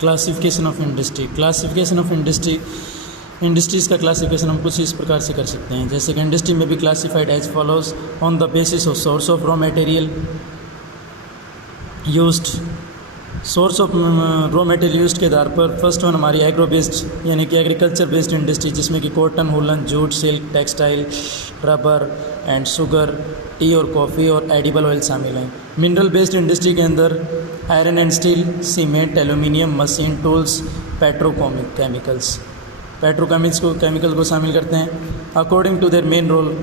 Classification of industry. Classification of industries का classification हम कुछ इस प्रकार से कर सकते हैं, जैसे कि इंडस्ट्री में be classified as follows on the basis of source of raw material used. Source of raw material used के आधार पर फर्स्ट वन हमारी एग्रो बेस्ड यानी कि एग्रीकल्चर बेस्ड इंडस्ट्री, जिसमें कि cotton, woollen, jute, silk, textile, rubber and sugar, tea और coffee और एडिबल ऑयल शामिल हैं। मिनरल बेस्ड इंडस्ट्री के अंदर iron and steel, cement, aluminium, machine, tools, petrochemicals को शामिल करते हैं। According to their main role,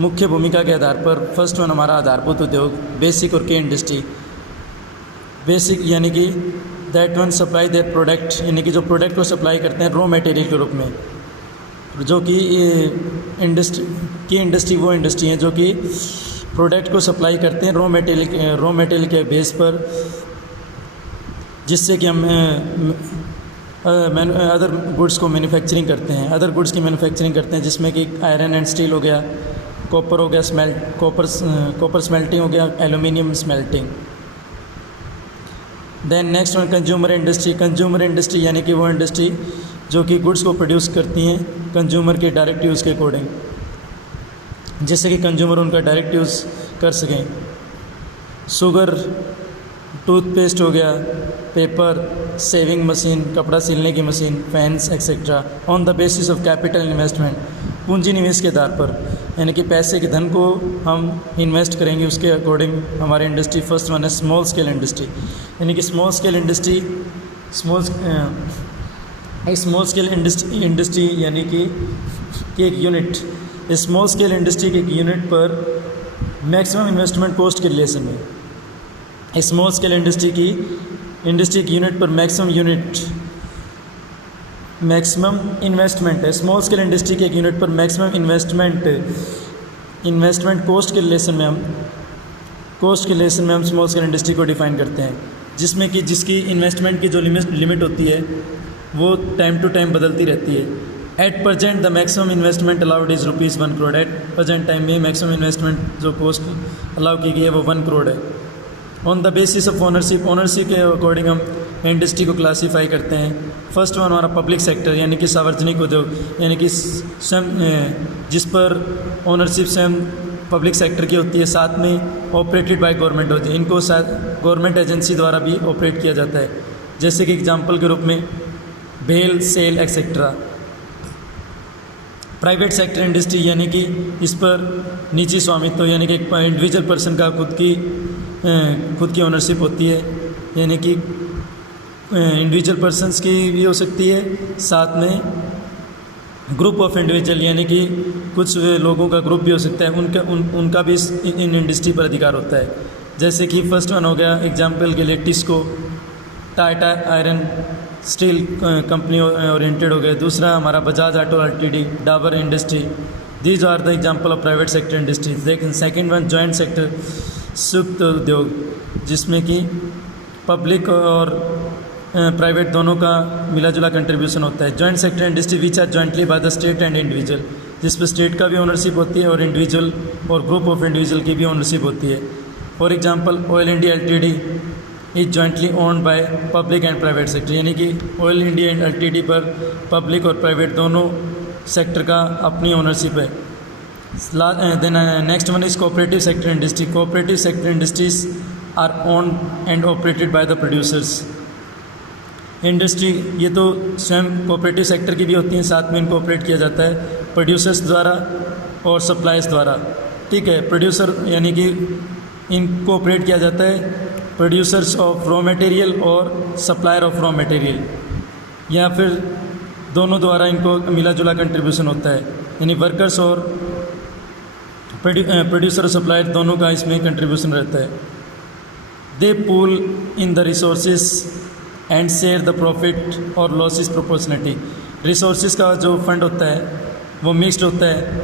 मुख्य भूमिका के आधार पर फर्स्ट वन हमारा आधारभूत उद्योग, बेसिक और के इंडस्ट्री। बेसिक यानी कि that one supply their product, यानी कि जो प्रोडक्ट को सप्लाई करते हैं रॉ मटेरियल के रूप में, जो कि इंडस्ट्री वो इंडस्ट्री हैं जो कि प्रोडक्ट को सप्लाई करते हैं रॉ मटेरियल के बेस पर, जिससे कि हम अदर गुड्स को मैन्युफैक्चरिंग करते हैं, अदर गुड्स की मैन्युफैक्चरिंग करते हैं, जिसमें कि आयरन एंड स्टील हो गया, कॉपर हो गया, कॉपर स्मेल्टिंग हो गया, aluminium smelting. Then next one consumer industry. Consumer industry यानी कि वो इंडस्ट्री जो कि गुड्स को प्रोड्यूस करती हैं कंज्यूमर के डायरेक्ट यूज़ के अकॉर्डिंग, जिससे कि कंज्यूमर उनका डायरेक्ट यूज़ कर सकें। शुगर, टूथपेस्ट हो गया, पेपर, सेविंग मशीन, कपड़ा सिलने की machine, fans etcetera, on the basis of capital investment, पूंजी निवेश के आधार पर, यानी कि पैसे के धन को हम इन्वेस्ट करेंगे उसके अकॉर्डिंग हमारी इंडस्ट्री। फर्स्ट वन है स्मॉल स्केल इंडस्ट्री, यानी कि स्मॉल स्केल इंडस्ट्री यानी कि एक यूनिट, स्मॉल स्केल इंडस्ट्री के एक यूनिट पर मैक्सिमम इन्वेस्टमेंट कॉस्ट के रिलेशन में, स्मॉल स्केल इंडस्ट्री की यूनिट पर मैक्सिमम इन्वेस्टमेंट है। स्मॉल स्केल इंडस्ट्री के एक यूनिट पर मैक्सिमम इन्वेस्टमेंट कॉस्ट के रिलेशन में हम स्मॉल स्केल इंडस्ट्री को डिफाइन करते हैं, जिसमें कि जिसकी इन्वेस्टमेंट की जो लिमिट होती है वो टाइम टू टाइम बदलती रहती है। At present the maximum investment allowed is ₹1 crore. At present time में मैक्सिमम इन्वेस्टमेंट जो कॉस्ट अलाउ की गई है वो 1 करोड़ है। On the basis of ownership के अकॉर्डिंग हम इंडस्ट्री को क्लासीफाई करते हैं। फर्स्ट वन हमारा पब्लिक सेक्टर यानी कि सार्वजनिक उद्योग, यानी कि स्वयं जिस पर ओनरशिप स्वयं पब्लिक सेक्टर की होती है, साथ में ऑपरेटेड बाय गवर्नमेंट होती है, इनको गवर्नमेंट एजेंसी द्वारा भी ऑपरेट किया जाता है, जैसे कि एग्जांपल के रूप में भेल, SAIL etcetera. Private sector industry यानी कि इस पर निजी स्वामित्व यानी कि एक इंडिविजुअल पर्सन का खुद की ओनरशिप होती है, यानी कि इंडिविजुअल पर्सनस की भी हो सकती है, साथ में ग्रुप ऑफ इंडिविजुअल यानी कि कुछ लोगों का ग्रुप भी हो सकता है, उनका भी इन इंडस्ट्री पर अधिकार होता है। जैसे कि फर्स्ट वन हो गया एग्जांपल के लिए TISCO, Tata iron steel company oriented हो गए। दूसरा हमारा Bajaj auto LTD, Dabur industry. These are the example of private sector industries. लेकिन सेकंड वन जॉइंट सेक्टर संयुक्त उद्योग, जिसमें कि पब्लिक और प्राइवेट दोनों का मिला जुला कंट्रीब्यूशन होता है। Joint sector industry which are jointly by the state and individual, जिस पर स्टेट का भी ओनरशिप होती है और इंडिविजुअल और ग्रुप ऑफ इंडिविजुअल की भी ओनरशिप होती है। For example oil India LTD is jointly owned by public and private sector, यानी कि ऑयल इंडिया एलटीडी पर पब्लिक और प्राइवेट दोनों सेक्टर का अपनी ओनरशिप है। Then next one is cooperative sector industry. Cooperative sector industries are owned and operated by the producers. Industry ये तो स्वयं कोऑपरेटिव सेक्टर की भी होती हैं, साथ में इनको ऑपरेट किया जाता है प्रोड्यूसर्स द्वारा और सप्लायर्स द्वारा। ठीक है, प्रोड्यूसर यानी कि इनको ऑपरेट किया जाता है प्रोड्यूसर्स ऑफ रॉ मटेरियल और सप्लायर ऑफ रॉ मटेरियल, या फिर दोनों द्वारा इनको मिला जुला कंट्रीब्यूशन होता है, यानी वर्कर्स और प्रोड्यूसर और सप्लायर दोनों का इसमें कंट्रीब्यूशन रहता है। They pool in the resources and share the profit और लॉसेस प्रोपोर्शनली। रिसोर्सेज का जो फंड होता है वो मिक्स्ड होता है,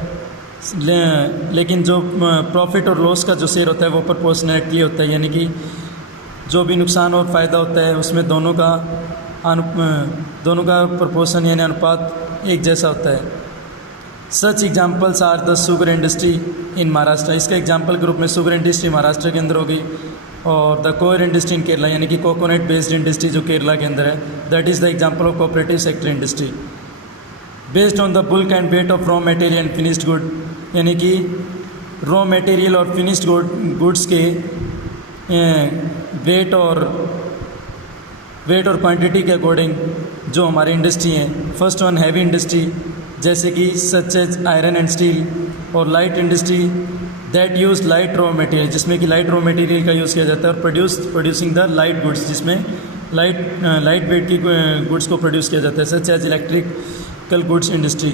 लेकिन जो प्रॉफिट और लॉस का जो शेयर होता है वो प्रोपोर्शनली होता है, यानी कि जो भी नुकसान और फ़ायदा होता है उसमें दोनों का प्रोपोर्शन यानी अनुपात एक जैसा होता है। Such examples are the sugar industry in Maharashtra. इसका एग्जाम्पल के रूप में शुगर इंडस्ट्री महाराष्ट्र के अंदर होगी। और the core industry in Kerala यानी कि कोकोनट बेस्ड इंडस्ट्री जो केरला के अंदर है, that is the example of cooperative sector industry. Based on the bulk and weight of raw material and finished good, यानी कि रॉ मटेरियल और फिनिश्ड गुड्स के वेट और क्वांटिटी के अकॉर्डिंग जो हमारी इंडस्ट्री हैं। फर्स्ट वन हैवी इंडस्ट्री जैसे कि such as iron and steel, और light industry that use light raw material, जिसमें कि लाइट रॉ मटेरियल का यूज़ किया जाता है, और प्रोड्यूसिंग द लाइट गुड्स, जिसमें लाइट वेट की गुड्स को प्रोड्यूस किया जाता है, such as electrical goods industry.